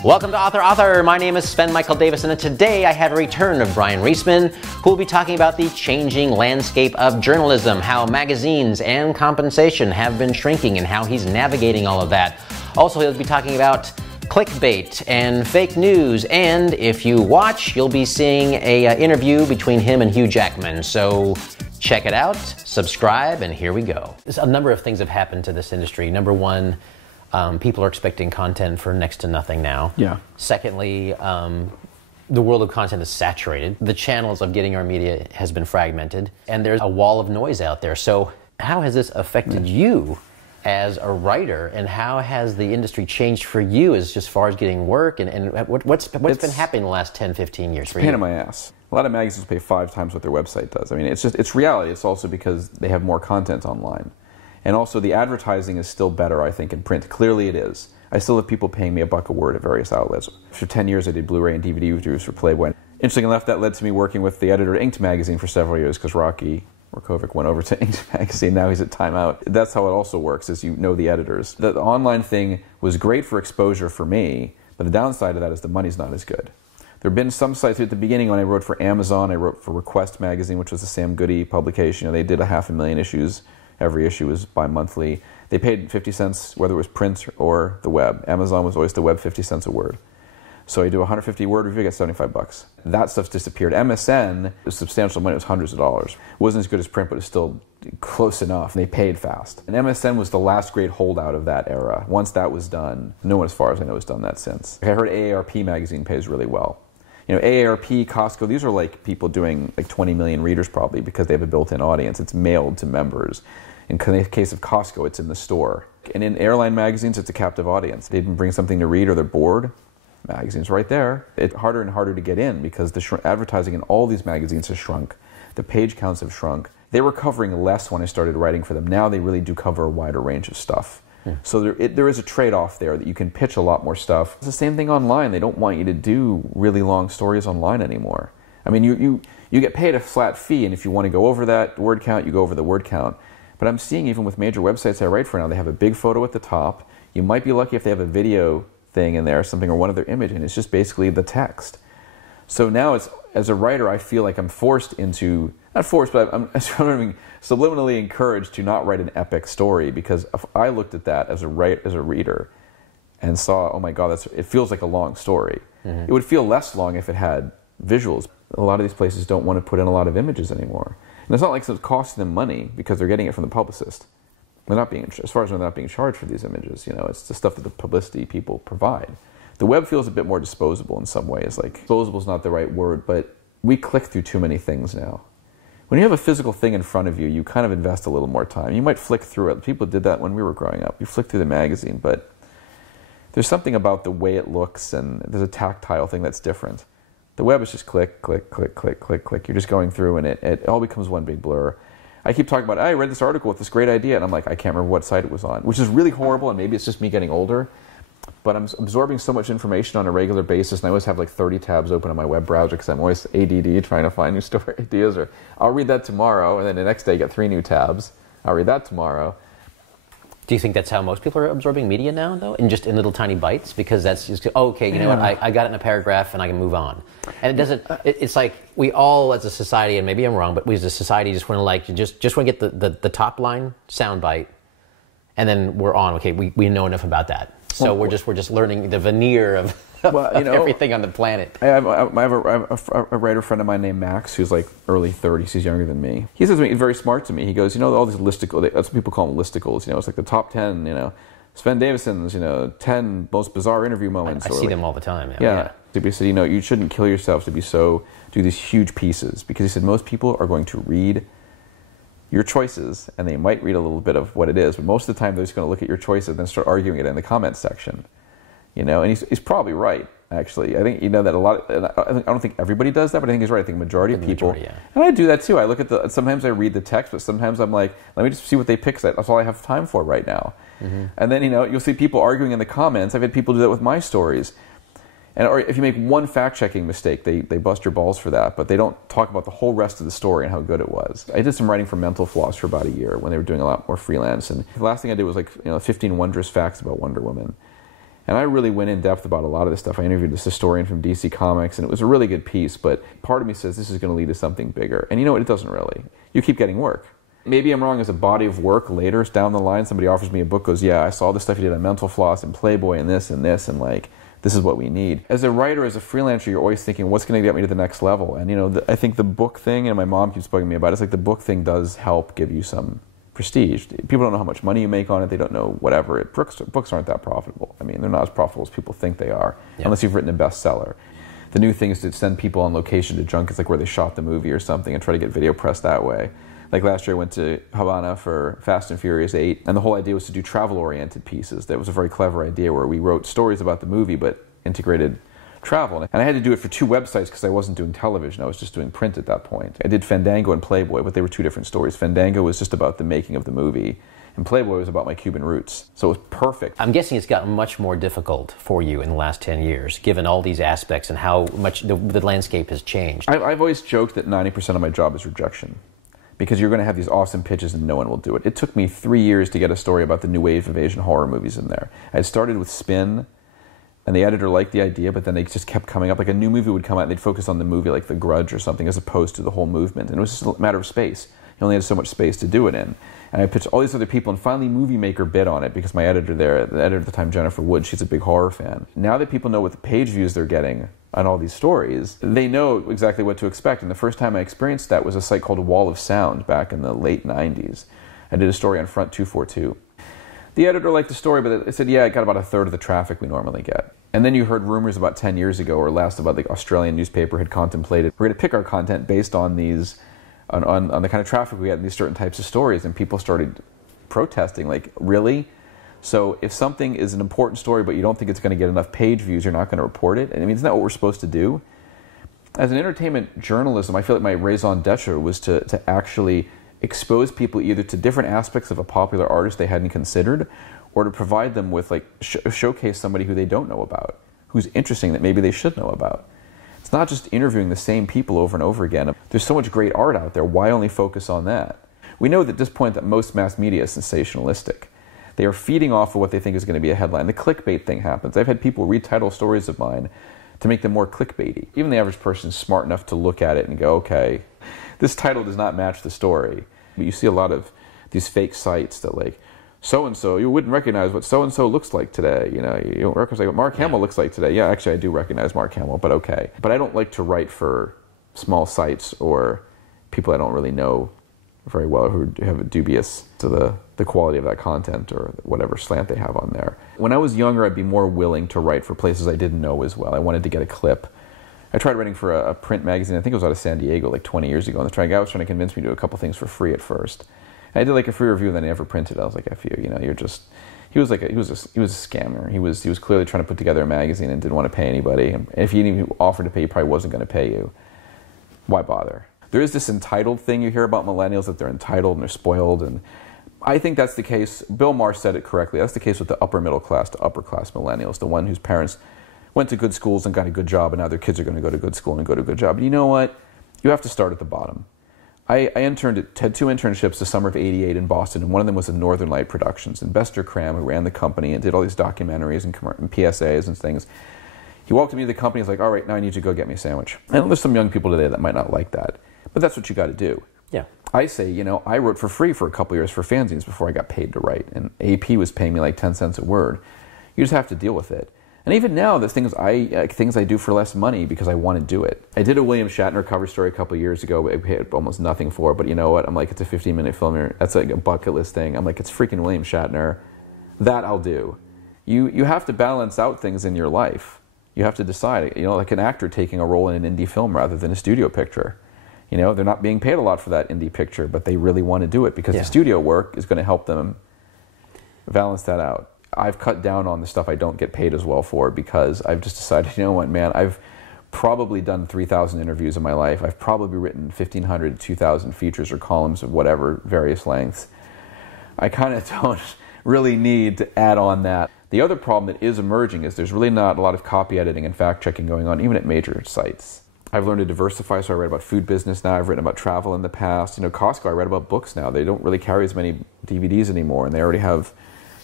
Welcome to Author. My name is Sven Michael Davison, and today I have a return of Bryan Reesman, who will be talking about the changing landscape of journalism, how magazines and compensation have been shrinking, and how he's navigating all of that. Also, he'll be talking about clickbait and fake news, and if you watch, you'll be seeing an interview between him and Hugh Jackman. So check it out, subscribe, and here we go. A number of things have happened to this industry. Number one, people are expecting content for next to nothing now. Yeah. Secondly, the world of content is saturated. The channels of getting our media has been fragmented, and there's a wall of noise out there. So how has this affected you as a writer, and how has the industry changed for you as far as getting work, and what's been happening in the last 10, 15 years for you? Pain in my ass. A lot of magazines pay 5 times what their website does. I mean, it's reality. It's also because they have more content online. And also the advertising is still better, I think, in print. Clearly it is. I still have people paying me $1 a word at various outlets. For 10 years I did Blu-ray and DVD reviews for Playboy. Interestingly enough, that led to me working with the editor of Inked magazine for several years, because Rocky Markovic went over to Inked magazine. Now he's at Time Out. That's how it also works, is you know the editors. The online thing was great for exposure for me, but the downside of that is the money's not as good. There have been some sites at the beginning when I wrote for Amazon. I wrote for Request magazine, which was a Sam Goody publication. You know, they did 500,000 issues. Every issue was bi-monthly. They paid 50 cents whether it was print or the web. Amazon was always the web, 50 cents a word. So you do a 150-word review, you get $75. That stuff's disappeared. MSN was substantial money. It was hundreds of dollars. It wasn't as good as print, but it was still close enough. They paid fast. And MSN was the last great holdout of that era. Once that was done, no one, as far as I know, has done that since. I heard AARP magazine pays really well. You know, AARP, Costco, these are like people doing like 20 million readers probably, because they have a built-in audience. It's mailed to members. In the case of Costco, it's in the store. And in airline magazines, it's a captive audience. They didn't bring something to read or they're bored. Magazine's right there. It's harder and harder to get in because the advertising in all these magazines has shrunk. The page counts have shrunk. They were covering less when I started writing for them. Now they really do cover a wider range of stuff. So there is a trade-off there that you can pitch a lot more stuff. It's the same thing online. They don't want you to do really long stories online anymore. I mean, you get paid a flat fee, and if you want to go over that word count, you go over the word count. But I'm seeing even with major websites I write for now, they have a big photo at the top. You might be lucky if they have a video thing in there, something, or one of their image, and it's just basically the text. So now, as a writer, I feel like I'm forced into, not forced, but I'm subliminally encouraged to not write an epic story, because if I looked at that as a reader and saw, oh my God, it feels like a long story. It would feel less long if it had visuals. A lot of these places don't want to put in a lot of images anymore. And it's not like it's costing them money because they're getting it from the publicist. They're not being, as far as I know, they're not being charged for these images. You know, it's the stuff that the publicity people provide. The web feels a bit more disposable in some ways. Like, disposable is not the right word, but we click through too many things now. When you have a physical thing in front of you, you kind of invest a little more time. You might flick through it. People did that when we were growing up. You flick through the magazine, but there's something about the way it looks, and there's a tactile thing that's different. The web is just click, click, click, click, click, click. You're just going through, and it all becomes one big blur. I keep talking about, I read this article with this great idea, and I'm like, I can't remember what site it was on, which is really horrible, and maybe it's just me getting older, but I'm absorbing so much information on a regular basis, and I always have like 30 tabs open on my web browser because I'm always ADD trying to find new story ideas, or I'll read that tomorrow, and then the next day I get 3 new tabs. I'll read that tomorrow. Do you think that's how most people are absorbing media now, though, in little tiny bites? Because that's just, oh, okay, you know what, I got it in a paragraph and I can move on. And it doesn't, it's like we all as a society, and maybe I'm wrong, but we as a society just want to just want to get the top line soundbite, and then we're on, okay, we know enough about that. So we're just learning the veneer of, everything on the planet. I have a writer friend of mine named Max, who's like early 30s. He's younger than me. He says to me, he's very smart to me. He goes, all these listicles, that's what people call them, listicles. It's like the top 10, Sven Davison's, 10 most bizarre interview moments. I see them all the time. Yeah. He said, you shouldn't kill yourself to do these huge pieces, because he said most people are going to read your choices, and they might read a little bit of what it is, but most of the time they're just going to look at your choices and then start arguing it in the comments section. And he's probably right, actually. I think that a lot I don't think everybody does that, but I think he's right. I think majority of people, and I do that too. I look at sometimes I read the text, but sometimes I'm like, let me just see what they pick, 'cause that's all I have time for right now. And then you'll see people arguing in the comments. I've had people do that with my stories. Or if you make one fact-checking mistake, they bust your balls for that, but they don't talk about the whole rest of the story and how good it was. I did some writing for Mental Floss for about a year when they were doing a lot more freelance, and the last thing I did was 15 wondrous facts about Wonder Woman. And I really went in depth about a lot of this stuff. I interviewed this historian from DC Comics, and it was a really good piece, but part of me says this is going to lead to something bigger. And you know what? It doesn't really. You keep getting work. Maybe I'm wrong as a body of work later down the line. Somebody offers me a book, goes, yeah, I saw the stuff you did on Mental Floss and Playboy and this, and like, this is what we need. As a writer, as a freelancer, you're always thinking, what's going to get me to the next level? And, you know, I think the book thing, and my mom keeps bugging me about it, it's like the book thing does help give you some prestige. People don't know how much money you make on it. They don't know whatever. Books aren't that profitable. I mean, they're not as profitable as people think they are, unless you've written a bestseller. The new thing is to send people on location to junkets, like where they shot the movie or something, and try to get video press that way. Like last year I went to Havana for Fast and Furious 8, and the whole idea was to do travel-oriented pieces. That was a very clever idea where we wrote stories about the movie but integrated travel. And I had to do it for 2 websites because I wasn't doing television. I was just doing print at that point. I did Fandango and Playboy, but they were 2 different stories. Fandango was just about the making of the movie, and Playboy was about my Cuban roots. So it was perfect. I'm guessing it's gotten much more difficult for you in the last 10 years, given all these aspects and how much the landscape has changed. I've always joked that 90% of my job is rejection, because you're going to have these awesome pitches and no one will do it. It took me 3 years to get a story about the new wave of Asian horror movies in there. I had started with Spin, and the editor liked the idea, but then they just kept coming up. Like a new movie would come out, and they'd focus on the movie, like The Grudge or something, as opposed to the whole movement. And it was just a matter of space. You only had so much space to do it in. And I pitched all these other people, and finally Movie Maker bid on it, because my editor there, the editor at the time, Jennifer Wood, she's a big horror fan. Now that people know what the page views they're getting on all these stories, they know exactly what to expect. And the first time I experienced that was a site called Wall of Sound back in the late 90s. I did a story on Front 242. The editor liked the story, but it said, yeah, it got about 1/3 of the traffic we normally get. And then you heard rumors about 10 years ago or less about the Australian newspaper had contemplated, we're going to pick our content based on these, on the kind of traffic we get in these certain types of stories. And people started protesting, like, really? So if something is an important story, but you don't think it's going to get enough page views, you're not going to report it? I mean, isn't that what we're supposed to do? As an entertainment journalism, I feel like my raison d'etre was to actually expose people either to different aspects of a popular artist they hadn't considered, or to provide them with, like, showcase somebody who they don't know about, who's interesting that maybe they should know about. It's not just interviewing the same people over and over again. There's so much great art out there. Why only focus on that? We know at this point that most mass media is sensationalistic. They are feeding off of what they think is going to be a headline. The clickbait thing happens. I've had people retitle stories of mine to make them more clickbaity. Even the average person is smart enough to look at it and go, okay, this title does not match the story. But you see a lot of these fake sites that, like, so-and-so, you wouldn't recognize what so-and-so looks like today. You know, you don't recognize what Mark Hamill looks like today. Yeah, actually, I do recognize Mark Hamill, but okay. But I don't like to write for small sites or people I don't really know very well who have a dubious to the quality of that content or whatever slant they have on there. When I was younger, I'd be more willing to write for places I didn't know as well. I wanted to get a clip. I tried writing for a print magazine, I think it was out of San Diego, like 20 years ago, and the guy was trying to convince me to do a couple things for free at first. And I did like a free review, and then I never printed it. I was like, F you, you know, you're just... He was a scammer. He was clearly trying to put together a magazine and didn't want to pay anybody. And if he even offered to pay, he probably wasn't going to pay you. Why bother? There is this entitled thing you hear about millennials, that they're entitled and they're spoiled, and I think that's the case. Bill Maher said it correctly. That's the case with the upper middle class to upper class millennials, the one whose parents went to good schools and got a good job, and now their kids are going to go to good school and go to a good job. And you know what? You have to start at the bottom. I had 2 internships the summer of '88 in Boston, and one of them was in Northern Light Productions. And Bester Cram, who ran the company and did all these documentaries and PSAs and things, he walked me to the company and was like, all right, now I need you to go get me a sandwich. And there's some young people today that might not like that, but that's what you got to do. Yeah. I say, you know, I wrote for free for a couple years for fanzines before I got paid to write, and AP was paying me like 10 cents a word. You just have to deal with it. And even now, there's things I do for less money because I want to do it. I did a William Shatner cover story a couple of years ago. I paid almost nothing for it, but you know what? I'm like, it's a 15-minute film. That's like a bucket list thing. I'm like, it's freaking William Shatner. That I'll do. You have to balance out things in your life. You have to decide. You know, like an actor taking a role in an indie film rather than a studio picture. You know, they're not being paid a lot for that indie picture, but they really want to do it because the studio work is going to help them balance that out. I've cut down on the stuff I don't get paid as well for because I've just decided, you know what, man, I've probably done 3,000 interviews in my life. I've probably written 1,500, 2,000 features or columns of whatever, various lengths. I kind of don't really need to add on that. The other problem that is emerging is there's really not a lot of copy editing and fact-checking going on, even at major sites. I've learned to diversify, so I write about food business now. I've written about travel in the past. You know, Costco, I write about books now. They don't really carry as many DVDs anymore, and they already have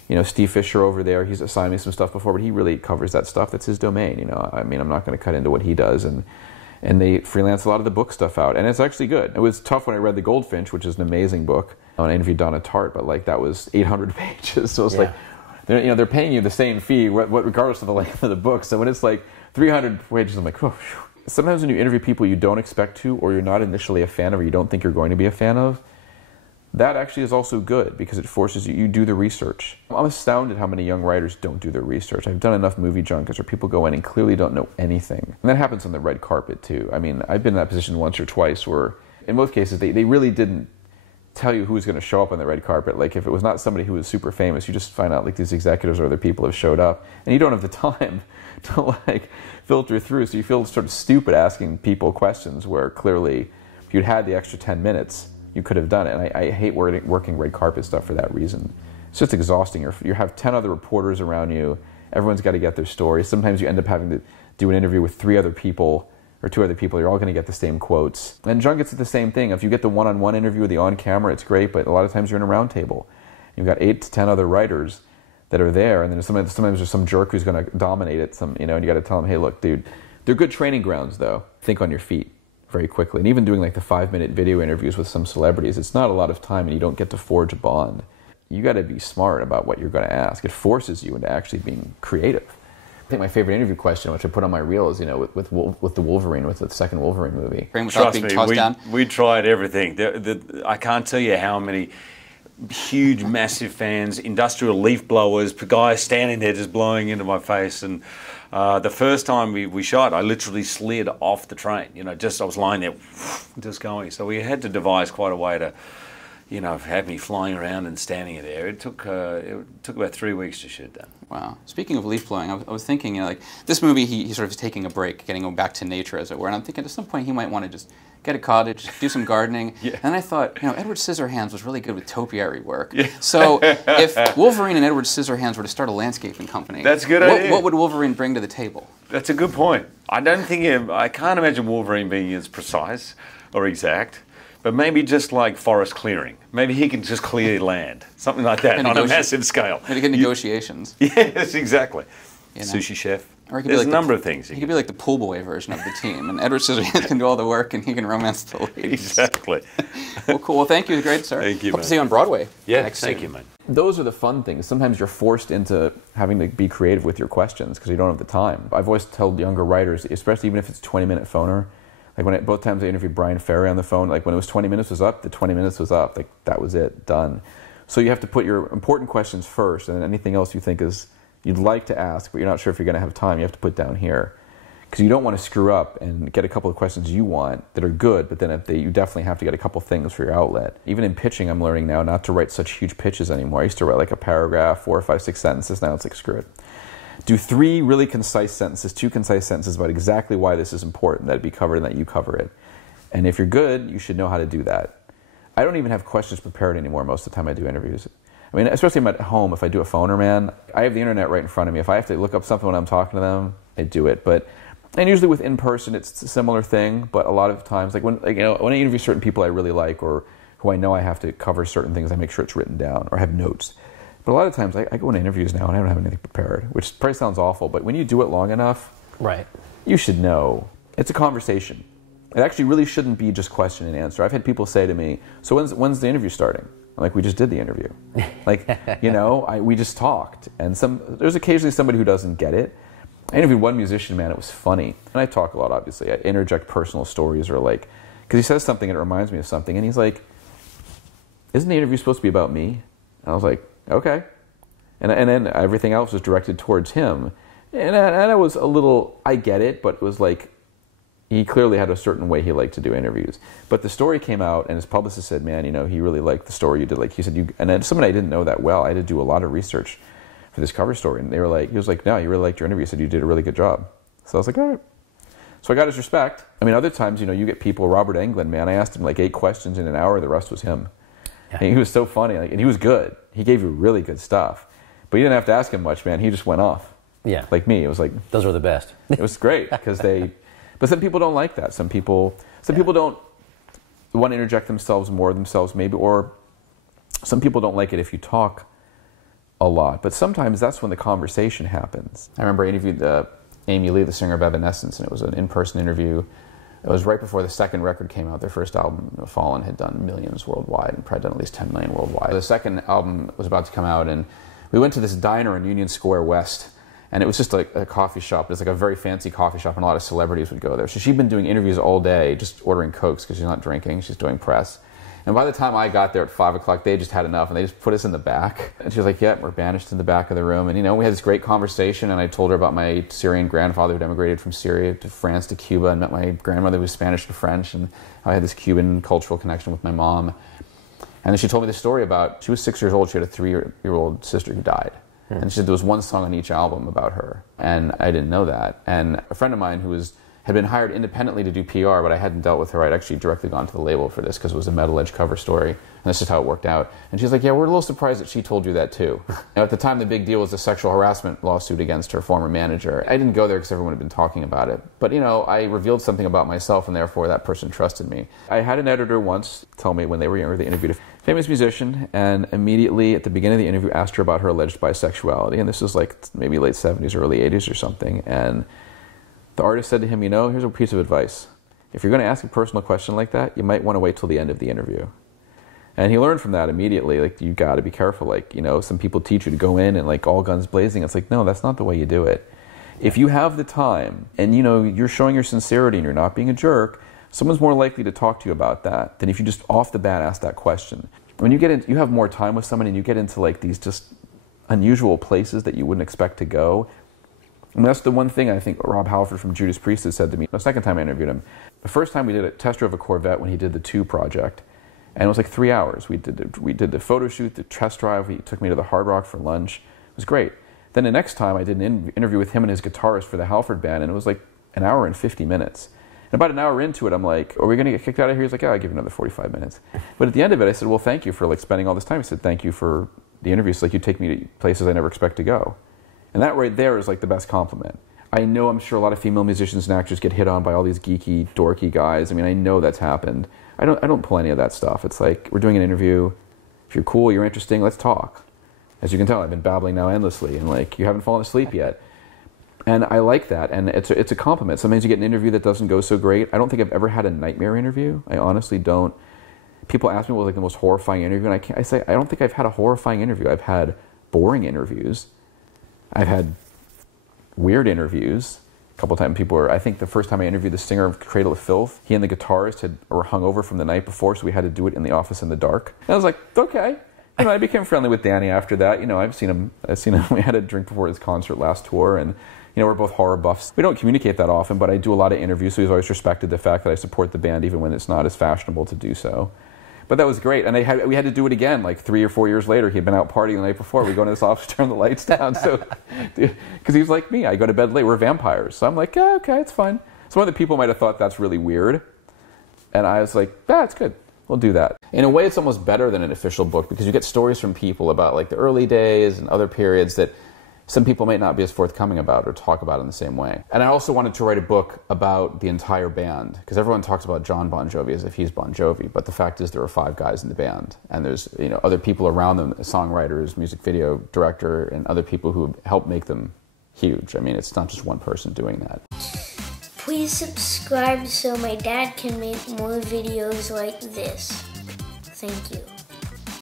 You know, Steve Fisher over there, he's assigned me some stuff before, but he really covers that stuff. That's his domain, you know. I mean, I'm not going to cut into what he does, and they freelance a lot of the book stuff out, and it's actually good. It was tough when I read The Goldfinch, which is an amazing book. I interviewed Donna Tartt, but like that was 800 pages, so it's like, they're paying you the same fee, regardless of the length of the book. So when it's like 300 pages, I'm like, oh, phew. Sometimes when you interview people you don't expect to, or you're not initially a fan of, or you don't think you're going to be a fan of, that actually is also good because it forces you do the research. I'm astounded how many young writers don't do their research. I've done enough movie junkets where people go in and clearly don't know anything. And that happens on the red carpet too. I mean, I've been in that position once or twice where, in most cases, they really didn't tell you who was going to show up on the red carpet. Like if it was not somebody who was super famous, you just find out like these executives or other people have showed up, and you don't have the time to like filter through. So you feel sort of stupid asking people questions where clearly if you'd had the extra 10 minutes, you could have done it. And I hate working red carpet stuff for that reason. It's just exhausting. You have 10 other reporters around you. Everyone's got to get their story. Sometimes you end up having to do an interview with 3 other people or 2 other people. You're all going to get the same quotes. And junkets are the same thing. If you get the one-on-one interview with the on-camera, it's great, but a lot of times you're in a round table. You've got 8 to 10 other writers that are there, and then sometimes there's some jerk who's going to dominate it. And you got to tell them, hey, look, dude, they're good training grounds, though. Think on your feet very quickly. And even doing like the 5-minute video interviews with some celebrities, it's not a lot of time and you don't get to forge a bond. You got to be smart about what you're going to ask. It forces you into actually being creative. I think my favorite interview question, which I put on my reel, is with the Wolverine, with the second Wolverine movie. Trust me, we tried everything. I can't tell you how many huge, massive fans, industrial leaf blowers, guys standing there just blowing into my face. And the first time we shot, I literally slid off the train. I was lying there, just going. So we had to devise quite a way to, have me flying around and standing there. It took about 3 weeks to shoot that. Wow. Speaking of leaf blowing, I was thinking, like this movie, he sort of is taking a break, going back to nature, as it were. And I'm thinking at some point he might want to just get a cottage, do some gardening. Yeah. And I thought, Edward Scissorhands was really good with topiary work. Yeah. So if Wolverine and Edward Scissorhands were to start a landscaping company, that's a good idea. What would Wolverine bring to the table? That's a good point. I can't imagine Wolverine being as precise or exact. But maybe just like forest clearing. Maybe he can just clear land. Something like that on a massive scale. Maybe get negotiations. Yes, exactly. Sushi chef. Or There's a number of things. He could be like the pool boy version of the team. And Edward Scissorhands can do all the work and he can romance the ladies. Exactly. Well, cool. Well, thank you. Great, sir. Thank you, Hope to see you on Broadway. Yeah, thank you, man. Those are the fun things. Sometimes you're forced into having to be creative with your questions because you don't have the time. I've always told younger writers, especially even if it's a 20-minute phoner, like both times I interviewed Brian Ferry on the phone, like when it was 20 minutes was up, the 20 minutes was up. Like that was it, done. So you have to put your important questions first, and then anything else you think you'd like to ask, but you're not sure if you're going to have time, you have to put down here. Because you don't want to screw up and get a couple of questions you want that are good, but then you definitely have to get a couple things for your outlet. Even in pitching, I'm learning now not to write such huge pitches anymore. I used to write like a paragraph, 4 or 5, 6 sentences. Now it's like, screw it. Do 3 really concise sentences, 2 concise sentences about exactly why this is important, that it be covered and that you cover it. And if you're good, you should know how to do that. I don't even have questions prepared anymore most of the time I do interviews. I mean, especially if I'm at home, if I do a phoner, man, I have the internet right in front of me. If I have to look up something when I'm talking to them, I do it. And usually with in-person, it's a similar thing, but a lot of times, when I interview certain people I really like or who I know I have to cover certain things, I make sure it's written down or have notes. But a lot of times, I go into interviews now and I don't have anything prepared, which probably sounds awful, but when you do it long enough, right, you should know. It's a conversation. It actually really shouldn't be just question and answer. I've had people say to me, so when's the interview starting? I'm like, we just did the interview. We just talked. And there's occasionally somebody who doesn't get it. I interviewed one musician, man, it was funny. And I talk a lot, obviously. I interject personal stories or because he says something and it reminds me of something, and he's like, isn't the interview supposed to be about me? And I was like, okay. And then everything else was directed towards him. And I was a little, I get it, but it was like, he clearly had a certain way he liked to do interviews. But the story came out, and his publicist said, man, he really liked the story you did. Like he said, and then someone I didn't know that well, I had to do a lot of research for this cover story. And he was like, no, you really liked your interview. He said, you did a really good job. So I was like, all right. So I got his respect. I mean, other times, you get people, Robert Englund, man, I asked him like 8 questions in an hour, the rest was him. Yeah. And he was so funny, and he was good. He gave you really good stuff. But you didn't have to ask him much, man. He just went off. Yeah. Like me. It was like... Those were the best. It was great, because But some people don't like that. Some people don't want to interject themselves more themselves, maybe, or some people don't like it if you talk a lot. But sometimes that's when the conversation happens. I remember I interviewed Amy Lee, the singer of Evanescence, and it was an in-person interview. It was right before the second record came out. Their first album, Fallen, had done millions worldwide and probably done at least 10 million worldwide. The second album was about to come out, and we went to this diner in Union Square West, and it was just like a coffee shop. It was like a very fancy coffee shop, and a lot of celebrities would go there. So she'd been doing interviews all day, just ordering Cokes because she's not drinking. She's doing press. And by the time I got there at 5 o'clock, they just had enough, and they just put us in the back. And she was like, "Yep, we're banished in the back of the room." And, you know, we had this great conversation, and I told her about my Syrian grandfather who'd emigrated from Syria to France to Cuba, and met my grandmother who was Spanish and French, and I had this Cuban cultural connection with my mom. And then she told me the story about, she was 6 years old, she had a 3-year-old sister who died. And she said there was one song on each album about her, and I didn't know that. And a friend of mine who had been hired independently to do PR, but I hadn't dealt with her. I'd actually directly gone to the label for this because it was a metal edge cover story, and this is how it worked out. And she's like, "Yeah, we're a little surprised that she told you that too." Now, at the time, the big deal was the sexual harassment lawsuit against her former manager. I didn't go there because everyone had been talking about it, but, you know, I revealed something about myself, and therefore that person trusted me. I had an editor once tell me when they were younger, they interviewed a famous musician, and immediately at the beginning of the interview asked her about her alleged bisexuality, and this was like maybe late 70s, early 80s or something, and the artist said to him, "You know, here's a piece of advice. If you're going to ask a personal question like that, you might want to wait till the end of the interview." And he learned from that immediately, like, you got to be careful. Like, you know, some people teach you to go in and, like, all guns blazing. It's like, no, that's not the way you do it. If you have the time and, you know, you're showing your sincerity and you're not being a jerk, someone's more likely to talk to you about that than if you just off the bat ask that question. When you get in, you have more time with someone and you get into, like, these just unusual places that you wouldn't expect to go. And that's the one thing I think Rob Halford from Judas Priest had said to me the second time I interviewed him. The first time we did a test drive of a Corvette when he did the 2 project, and it was like 3 hours. We did the photo shoot, the test drive. He took me to the Hard Rock for lunch. It was great. Then the next time I did an interview with him and his guitarist for the Halford band, and it was like an hour and 50 minutes. And about an hour into it, I'm like, "Are we going to get kicked out of here?" He's like, "Yeah, I'll give you another 45 minutes. But at the end of it, I said, "Well, thank you for, like, spending all this time." He said, "Thank you for the interview. It's like you take me to places I never expect to go." And that right there is like the best compliment. I know, I'm sure a lot of female musicians and actors get hit on by all these geeky, dorky guys. I mean, I know that's happened. I don't pull any of that stuff. It's like, we're doing an interview. If you're cool, you're interesting, let's talk. As you can tell, I've been babbling now endlessly, and, like, you haven't fallen asleep yet. And I like that, and it's a compliment. Sometimes you get an interview that doesn't go so great. I don't think I've ever had a nightmare interview. I honestly don't. People ask me what was, like, the most horrifying interview, and I say, I don't think I've had a horrifying interview. I've had boring interviews. I've had weird interviews. A couple of times I think the first time I interviewed the singer of Cradle of Filth, he and the guitarist were hungover from the night before, so we had to do it in the office in the dark. And I was like, okay. You know, I became friendly with Danny after that. You know, I've seen him. We had a drink before his concert last tour, and, you know, we're both horror buffs. We don't communicate that often, but I do a lot of interviews, so he's always respected the fact that I support the band even when it's not as fashionable to do so. But that was great, and we had to do it again, like 3 or 4 years later. He'd been out partying the night before. We go into this office, turn the lights down. So, because he was like me, I go to bed late. We're vampires. So I'm like, yeah, okay, it's fine. Some other people might have thought that's really weird, and I was like, yeah, it's good. We'll do that. In a way, it's almost better than an official book because you get stories from people about, like, the early days and other periods that some people might not be as forthcoming about or talk about in the same way. And I also wanted to write a book about the entire band, because everyone talks about John Bon Jovi as if he's Bon Jovi, but the fact is there are 5 guys in the band, and there's, you know, other people around them, songwriters, music video director, and other people who help make them huge. I mean, it's not just one person doing that. Please subscribe so my dad can make more videos like this. Thank you.